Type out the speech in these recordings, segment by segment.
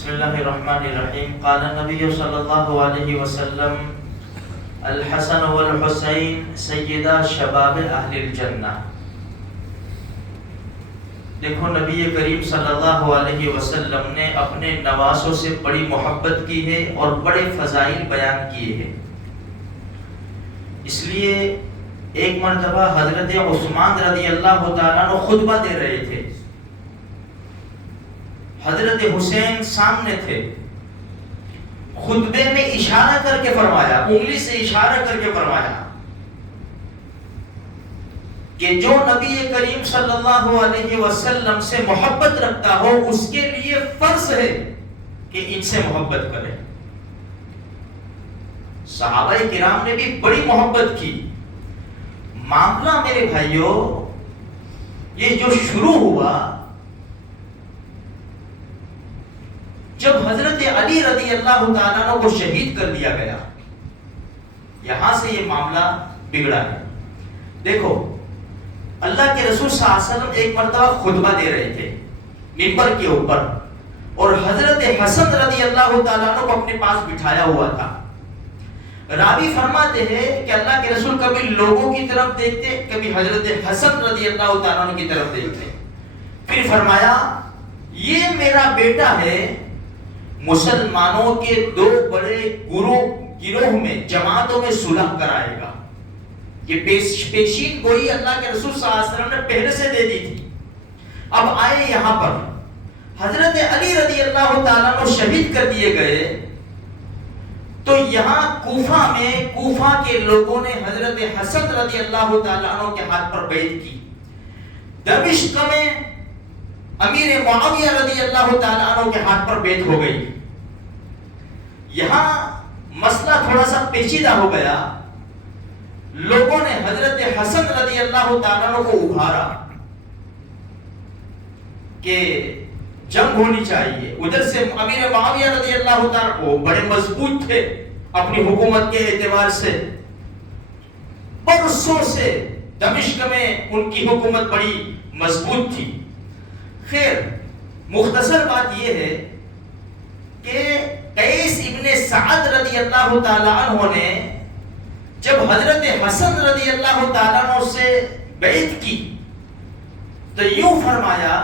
بسم اللہ الرحمن الرحیم. قال النبی صلی اللہ علیہ وسلم الحسن والحسین سیدا شباب اہل الجنہ. دیکھو نبی کریم صلی اللہ علیہ وسلم نے اپنے نواسوں سے بڑی محبت کی ہے اور بڑے فضائل بیان کیے ہیں. اس لیے ایک مرتبہ حضرت عثمان رضی اللہ تعالیٰ عنہ خطبہ دے رہے تھے. حضرت حسین سامنے تھے. خطبے میں اشارہ کر کے فرمایا، انگلی سے اشارہ کر کے فرمایا کہ جو نبی کریم صلی اللہ علیہ وسلم سے محبت رکھتا ہو اس کے لیے فرض ہے کہ ان سے محبت کرے. صحابہ کرام نے بھی بڑی محبت کی. معاملہ میرے بھائیوں یہ جو شروع ہوا جب حضرت علی رضی اللہ تعالیٰ عنہ کو شہید کر دیا گیا، یہاں سے یہ معاملہ بگڑا ہے. دیکھو اللہ کے رسول صلی اللہ علیہ وسلم ایک مرتبہ خطبہ دے رہے تھے منبر کے اوپر، اور حضرت حسن رضی اللہ تعالیٰ عنہ کو اپنے پاس بٹھایا ہوا تھا. راوی فرماتے ہیں کہ اللہ کے رسول کبھی لوگوں کی طرف دیکھتے، کبھی حضرت حسن رضی اللہ تعالیٰ عنہ کی طرف دیکھتے. پھر فرمایا یہ میرا بیٹا ہے، مسلمانوں کے دو بڑے گروہ میں جماعتوں میں صلح کرائے گا. یہ پیشین گوئی اللہ کے رسول صلی اللہ علیہ وسلم نے پہلے سے دے دی تھی. اب آئے یہاں پر حضرت علی رضی اللہ تعالیٰ عنہ شہید کر دیے گئے، تو یہاں کوفہ میں کوفہ کے لوگوں نے حضرت حسن رضی اللہ تعالیٰ عنہ کے ہاتھ پر بیعت کی. دمشق میں امیر معاویہ رضی اللہ تعالیٰ عنہ کے ہاتھ پر بیعت ہو گئی. یہاں مسئلہ تھوڑا سا پیچیدہ ہو گیا. لوگوں نے حضرت حسن رضی اللہ تعالیٰ عنہ کو ابھارا کہ جنگ ہونی چاہیے. ادھر سے امیر معاویہ رضی اللہ تعالیٰ عنہ بڑے مضبوط تھے اپنی حکومت کے اعتبار سے، برسوں سے دمشق میں ان کی حکومت بڑی مضبوط تھی. خیر مختصر بات یہ ہے کہ قیس ابن سعد رضی اللہ تعالیٰ عنہ نے جب حضرت حسن رضی اللہ تعالیٰ عنہ سے بیعت کی تو یوں فرمایا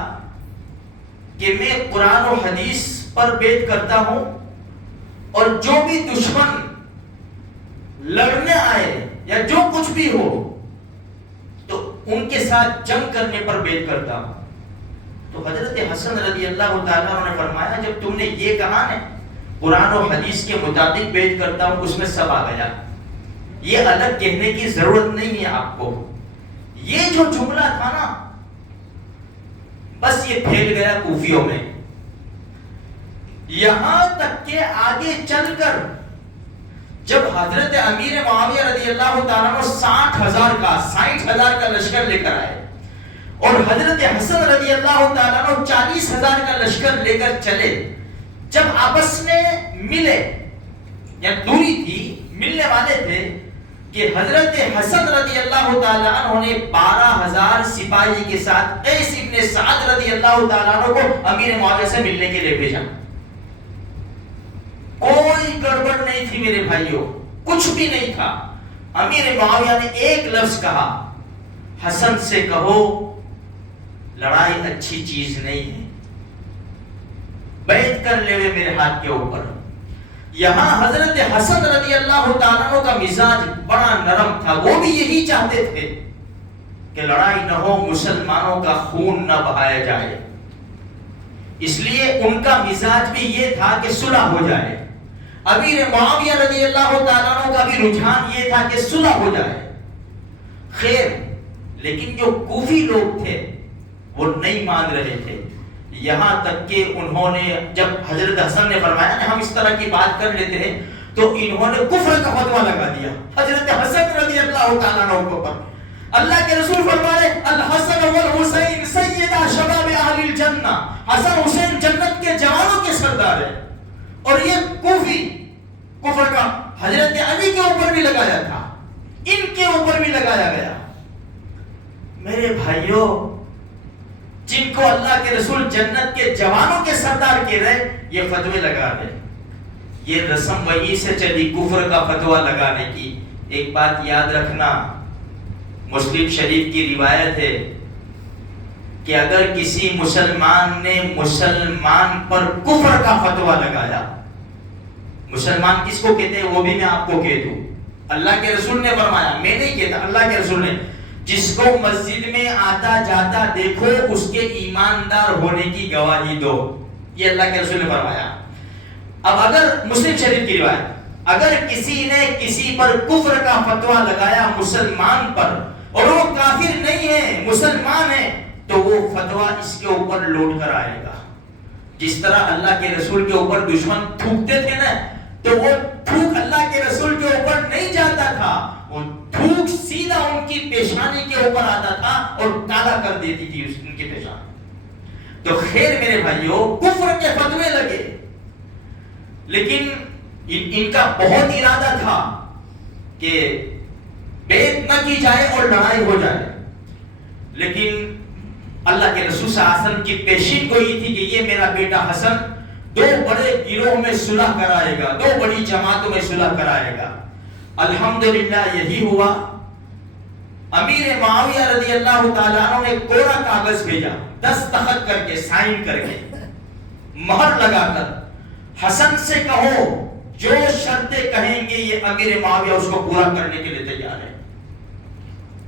کہ میں قرآن و حدیث پر بیعت کرتا ہوں، اور جو بھی دشمن لڑنے آئے یا جو کچھ بھی ہو تو ان کے ساتھ جنگ کرنے پر بیعت کرتا ہوں. تو حضرت حسن رضی اللہ تعالیٰ عنہ نے فرمایا جب تم نے یہ کہا نا قرآن و حدیث کے مطابق بیعت کرتا ہوں، اس میں سب آ گیا. یہ الگ کہنے کی ضرورت نہیں ہے آپ کو. یہ جو جملہ تھا نا بس یہ پھیل گیا کوفیوں میں، یہاں تک کہ آگے چل کر جب حضرت امیر معاویہ رضی اللہ تعالیٰ عنہ 60,000 کا لشکر لے کر آئے اور حضرت حسن رضی اللہ تعالیٰ عنہ 40,000 کا لشکر لے کر چلے. جب آپس میں ملے یا دوری تھی، ملنے والے تھے کہ حضرت حسن رضی اللہ تعالیٰ عنہ نے 12,000 سپاہی کے ساتھ قیس ابن سعد رضی اللہ تعالیٰ عنہ کو امیر معاویہ سے ملنے کے لیے بھیجا. کوئی گڑبڑ نہیں تھی میرے بھائیوں، کچھ بھی نہیں تھا. امیر معاویہ نے ایک لفظ کہا، حسن سے کہو لڑائی اچھی چیز نہیں ہے، بیعت کر لے ہوئے میرے ہاتھ کے اوپر. یہاں حضرت حسن رضی اللہ تعالیٰ عنہ کا مزاج بڑا نرم تھا. وہ بھی یہی چاہتے تھے کہ لڑائی نہ ہو، مسلمانوں کا خون نہ بہایا جائے. اس لیے ان کا مزاج بھی یہ تھا کہ صلح ہو جائے. امیر معاویہ رضی اللہ تعالیٰ عنہ کا بھی رجحان یہ تھا کہ صلح ہو جائے. خیر لیکن جو کوفی لوگ تھے وہ نہیں مان رہے تھے. یہاں تک کہ انہوں نے جب حضرت حسن نے فرمایا کہ ہم اس طرح کی بات کر لیتے ہیں تو انہوں نے کفر کا فتویٰ لگا دیا حضرت حسن رضی اللہ تعالیٰ عنہ کے اوپر. اللہ کے رسول فرمائے الحسن والحسین سیدا شباب اہل الجنہ، حسن حسین جنت کے جوانوں کے سردار ہیں. اور یہ کوفی کفر کا حضرت علی کے اوپر بھی لگایا تھا، ان کے اوپر بھی لگایا گیا. میرے بھائیوں جن کو اللہ کے رسول جنت کے جوانوں کے سردار کہہ رہے، یہ فتوے لگا رہے. یہ رسم وہی سے چلی کفر کا فتویٰ لگانے کی. ایک بات یاد رکھنا، مسلم شریف کی روایت ہے کہ اگر کسی مسلمان نے مسلمان پر کفر کا فتویٰ لگایا، مسلمان کس کو کہتے ہیں وہ بھی میں آپ کو کہہ دوں، اللہ کے رسول نے فرمایا، میں نہیں کہتا، اللہ کے رسول نے، جس کو مسجد میں آتا جاتا دیکھو اس کے ایماندار ہونے کی گواہی دو. یہ اللہ کے رسول نے فرمایا. اب اگر مسلم شریف کی روایت، اگر کسی نے کسی پر کفر کا فتویٰ لگایا مسلمان پر اور وہ کافر نہیں ہے مسلمان ہے، تو وہ فتویٰ اس کے اوپر لوٹ کر آئے گا. جس طرح اللہ کے رسول کے اوپر دشمن تھوکتے تھے نا، تو وہ تھوک اللہ کے رسول کے اوپر نہیں جاتا تھا، وہ تھوک سیدھا ان کی پیشانی کے اوپر آتا تھا اور کالا کر دیتی تھی ان کی پیشانی. تو خیر میرے بھائیوں، کفر کے فتوے لگے، لیکن ان کا بہت ارادہ تھا کہ بیعت نہ کی جائے اور لڑائی ہو جائے. لیکن اللہ کے رسول صلی اللہ علیہ وسلم کی پیشین گوئی تھی کہ یہ میرا بیٹا حسن 2 بڑے گروہ میں صلح کرائے گا، 2 بڑی جماعتوں میں صلح کرائے گا. الحمدللہ یہی ہوا. امیر معاویہ رضی اللہ تعالیٰ عنہ نے کوڑا کاغذ بھیجا، دستخط کر کے، سائن کر کے، مہر لگا کر، حسن سے کہو جو شرطیں کہیں گے یہ امیر معاویہ اس کو پورا کرنے کے لیے تیار ہے.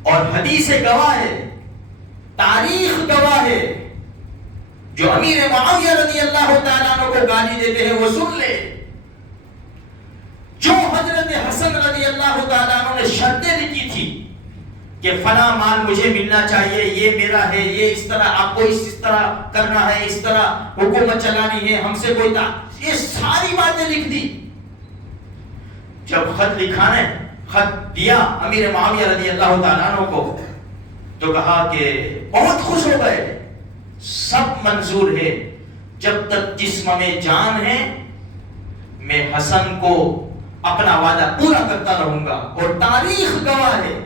اور حدیث گواہ ہے، تاریخ گواہ ہے، جو امیر معاویہ رضی اللہ تعالیٰ عنہ کو گالی دیتے ہیں وہ سن لے. جو حضرت حسن رضی اللہ تعالیٰ عنہ نے شرطیں لکھی تھی کہ فلاں مال مجھے ملنا چاہیے، یہ میرا ہے، یہ اس طرح آپ کو اس طرح کرنا ہے، اس طرح حکومت چلانی ہے، ہم سے کوئی یہ ساری باتیں لکھ دی. جب خط لکھا نے، خط دیا امیر معاویہ رضی اللہ تعالیٰ عنہ کو، تو کہا کہ بہت خوش ہو گئے، سب منظور ہے، جب تک جسم میں جان ہے میں حسن کو اپنا وعدہ پورا کرتا رہوں گا. اور تاریخ گواہ ہے،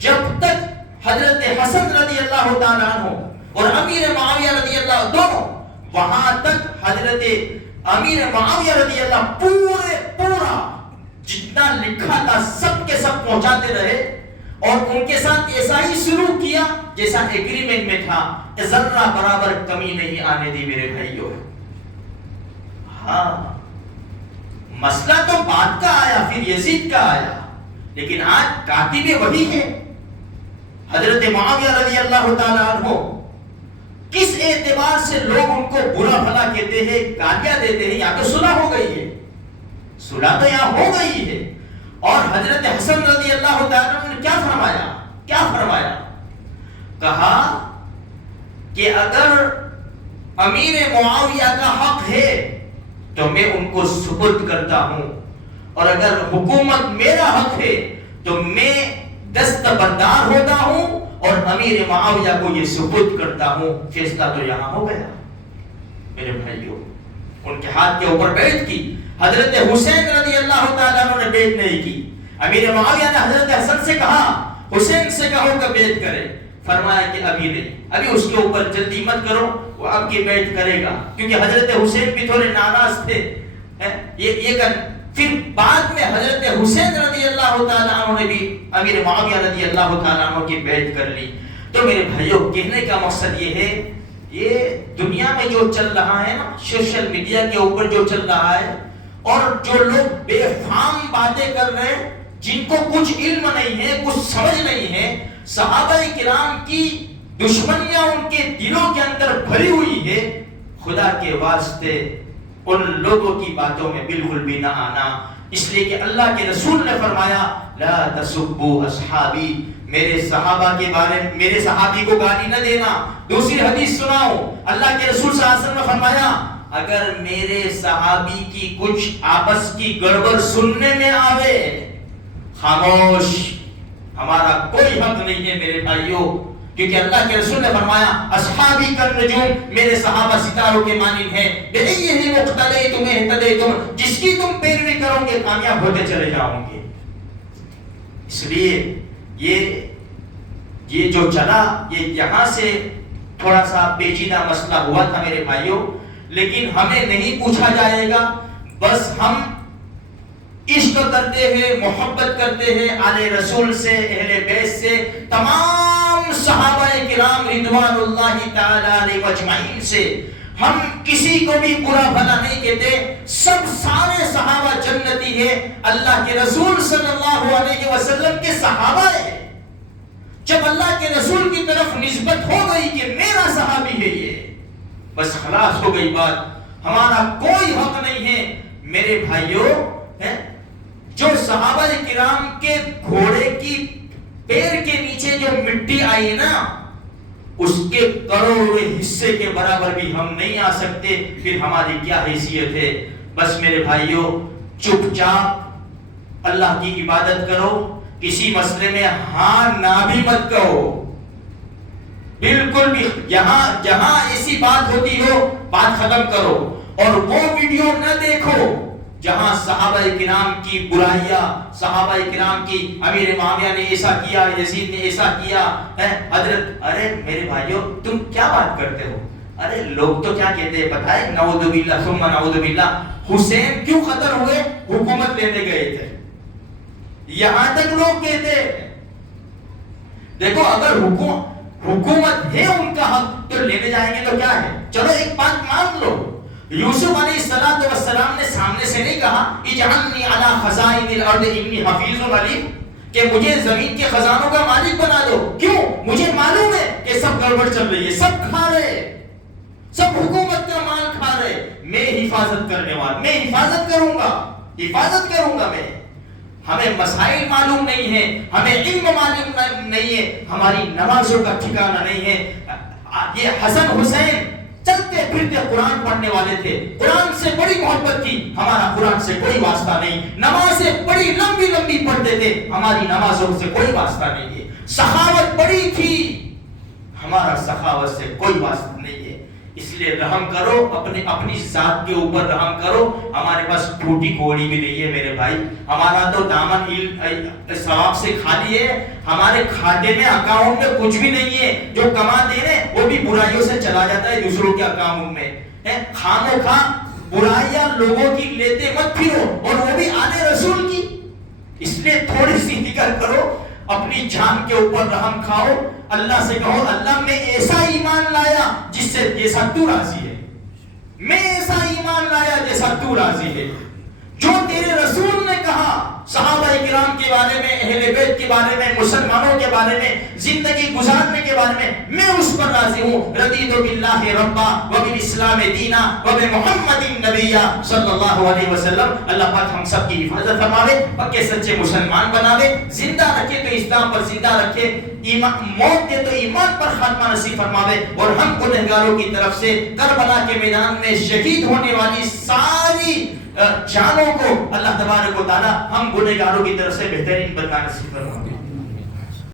جب تک حضرت حسن رضی اللہ تعالیٰ عنہ اور امیر معاویہ رضی اللہ دونوں، وہاں تک حضرت امیر معاویہ رضی اللہ پورا جتنا لکھا تھا سب کے سب پہنچاتے رہے، اور ان کے ساتھ ایسا ہی سلوک کیا جیسا ایگریمنٹ میں تھا، ذرہ برابر کمی نہیں آنے دی میرے بھائیوں. ہاں مسئلہ تو بعد کا آیا، پھر یزید کا آیا، لیکن آج کاتب وہی ہے حضرت معاویہ رضی اللہ تعالیٰ عنہ. کس اعتبار سے لوگ ان کو برا بھلا کہتے ہیں، گالیاں دیتے ہیں؟ یا تو صلح ہو گئی ہے، صلح تو یہاں ہو گئی ہے. اور حضرت حسن رضی اللہ تعالیٰ عنہ نے کیا فرمایا؟ کہا کہ اگر امیر معاویہ کا حق ہے تو میں ان کو سپرد کرتا ہوں، اور اگر حکومت میرا حق ہے تو میں دستبردار ہوتا ہوں اور امیر معاویہ کو یہ سپرد کرتا ہوں. فیصلہ تو یہاں ہو گیا میرے بھائیوں. ان کے ہاتھ کے اوپر بیعت کی. حضرت حسین رضی اللہ تعالیٰ عنہ نے بیعت نہیں کی. امیر معاویہ نے حضرت حسن سے کہا حسین سے کہو کہ بیعت کرے. فرمایا کہ ابھی نہیں، ابھی اس کے اوپر جلدی مت کرو، وہ اب کی بیعت کرے گا. کیونکہ حضرت حسین بھی تھوڑے ناراض تھے. پھر بعد میں حضرت حسین رضی اللہ تعالیٰ عنہ نے بھی امیر معاویہ رضی اللہ تعالیٰ عنہ کی بیعت کر لی. تو میرے بھائیوں، کہنے کا مقصد یہ ہے، یہ دنیا میں جو چل رہا ہے نا، سوشل میڈیا کے اوپر جو چل رہا ہے، اور جو لوگ بے فام باتیں کر رہے ہیں، جن کو کچھ علم نہیں ہے، کچھ سمجھ نہیں ہے، صحابہ کرام کی دشمنیاں ان کے دلوں کے اندر بھری ہوئی ہے، خدا کے واسطے ان لوگوں کی باتوں میں بالکل بھی نہ آنا. اس لیے کہ اللہ کے رسول نے فرمایا لا تسبوا اصحابی، میرے صحابہ کے بارے میں میرے صحابی کو گالی نہ دینا. دوسری حدیث سناؤ، اللہ کے رسول صلی اللہ علیہ وسلم نے فرمایا اگر میرے صحابی کی کچھ آپس کی گڑبڑ سننے میں آوے، خاموش، ہمارا کوئی حق نہیں ہے میرے بھائیوں. کیونکہ اللہ کے رسول نے فرمایا اصحابی کالنجوم، میرے صحابہ ستاروں کے مانند ہیں، بِأَيِّهِمْ اقْتَدَيْتُمْ اهْتَدَيْتُمْ، جس کی تم پیروی کرو گے کامیاب ہوتے چلے جاؤ گے. اس لیے یہ جو چلا، یہ یہاں سے تھوڑا سا پیچیدہ مسئلہ ہوا تھا میرے بھائیوں، لیکن ہمیں نہیں پوچھا جائے گا، بس ہم عشق کرتے ہیں، محبت کرتے ہیں آل رسول سے، اہل بیت سے، تمام صحابہ کرام رضوان اللہ تعالی علیہ اجمعین سے۔ ہم کسی کو بھی برا بھلا نہیں کہتے، سب سارے صحابہ جنتی ہیں، اللہ کے رسول صلی اللہ علیہ وسلم کے صحابہ ہیں۔ جب اللہ کے رسول کی طرف نسبت ہو گئی کہ میرا صحابی ہے یہ، بس خلاص ہو گئی بات، ہمارا کوئی حق نہیں ہے۔ میرے بھائیوں، جو صحابہ کرام کے گھوڑے کی پیر کے نیچے جو مٹی آئی نا، اس کے کروڑویں حصے کے برابر بھی ہم نہیں آ سکتے، پھر ہماری کیا حیثیت ہے؟ بس میرے بھائیوں، چپ چاپ اللہ کی عبادت کرو، کسی مسئلے میں ہاں نہ بھی مت کہو، بالکل بھی جہاں ایسی بات ہوتی ہو بات ختم کرو، اور وہ ویڈیو نہ دیکھو جہاں صحابہ کرام کی برائیاں، صحابہ کرام کی امیر معاویہ نے ایسا کیا، یزید نے ایسا کیا، حضرت، ارے میرے بھائیوں تم کیا بات کرتے ہو؟ ارے لوگ تو کیا کہتے ہیں پتہ ہے؟ نعوذ باللہ ثم نعوذ باللہ، حسین کیوں قتل ہوئے؟ حکومت لینے گئے تھے، یہاں تک لوگ کہتے ہیں۔ دیکھو اگر حکومت ہے ان کا حق تو لینے جائیں گے تو کیا ہے؟ چلو ایک بات مان لو، یوسف علیہ السلام نے سامنے سے نہیں کہا اجعلنی علی خزائن الارض انی حفیظ علیم، کہ مجھے زمین کے خزانوں کا مالک بنا دو، کیوں؟ مجھے معلوم ہے کہ سب گڑبڑ چل رہی ہے، سب کھا رہے، سب حکومت کا مال کھا رہے، میں حفاظت کرنے والا، میں حفاظت کروں گا میں۔ ہمیں مسائل معلوم نہیں ہے، ہمیں علم معلوم نہیں ہے، ہماری نمازوں کا ٹھکانہ نہیں ہے۔ یہ حسن حسین چلتے پھرتے قرآن پڑھنے والے تھے، قرآن سے بڑی محبت تھی، ہمارا قرآن سے کوئی واسطہ نہیں، نمازیں بڑی لمبی لمبی پڑھتے تھے، ہماری نمازوں سے کوئی واسطہ نہیں ہے، سخاوت بڑی تھی، ہمارا سخاوت سے کوئی واسطہ نہیں ہے۔ اس لیے رحم کرو، اپنی ذات کے اوپر رحم کرو۔ ہمارے پاس ٹوٹی کوڑی بھی نہیں ہے میرے بھائی، ہمارا تو دامن ثواب سے خالی ہے، ہمارے کھاتے میں اکاؤنٹ میں کچھ بھی نہیں ہے، جو کما دے رہے وہ بھی برائیوں سے چلا جاتا ہے دوسروں کے اکاؤنٹ میں۔ خامو خواہ برائیاں لوگوں کی لیتے مت پھرو، اور وہ بھی آل رسول کی۔ اس لیے تھوڑی سی فکر کرو، اپنی جان کے اوپر رحم کھاؤ، اللہ سے کہو اللہ میں ایسا ایمان لایا جس سے جیسا تو راضی ہے، میں ایسا ایمان لایا جیسا تو راضی ہے، جو تیرے رسول نے کہا صحابہ کرام کے بارے میں، اہل بیت کے بارے میں، مسلمانوں کے بارے میں، زندگی گزارنے کے بارے میں اس پر راضی ہوں۔ رضیت باللہ ربا وبالاسلام دینا وبمحمد نبی صلی اللہ علیہ وسلم۔ اللہ پاک ہم سب کی حفاظت فرماوے، پکے سچے مسلمان بناوے، زندہ رکھے تو اسلام پر زندہ رکھے، موت دے تو ایمان پر خاتمہ نصیب فرماوے، اور ہم گنہگاروں کی طرف سے کربلا کے میدان میں شہید ہونے والی ساری جانوں کو اللہ تبارک و تعالی ہم گنہگاروں کی طرف سے بہترین بدلہ نصیب فرمائے۔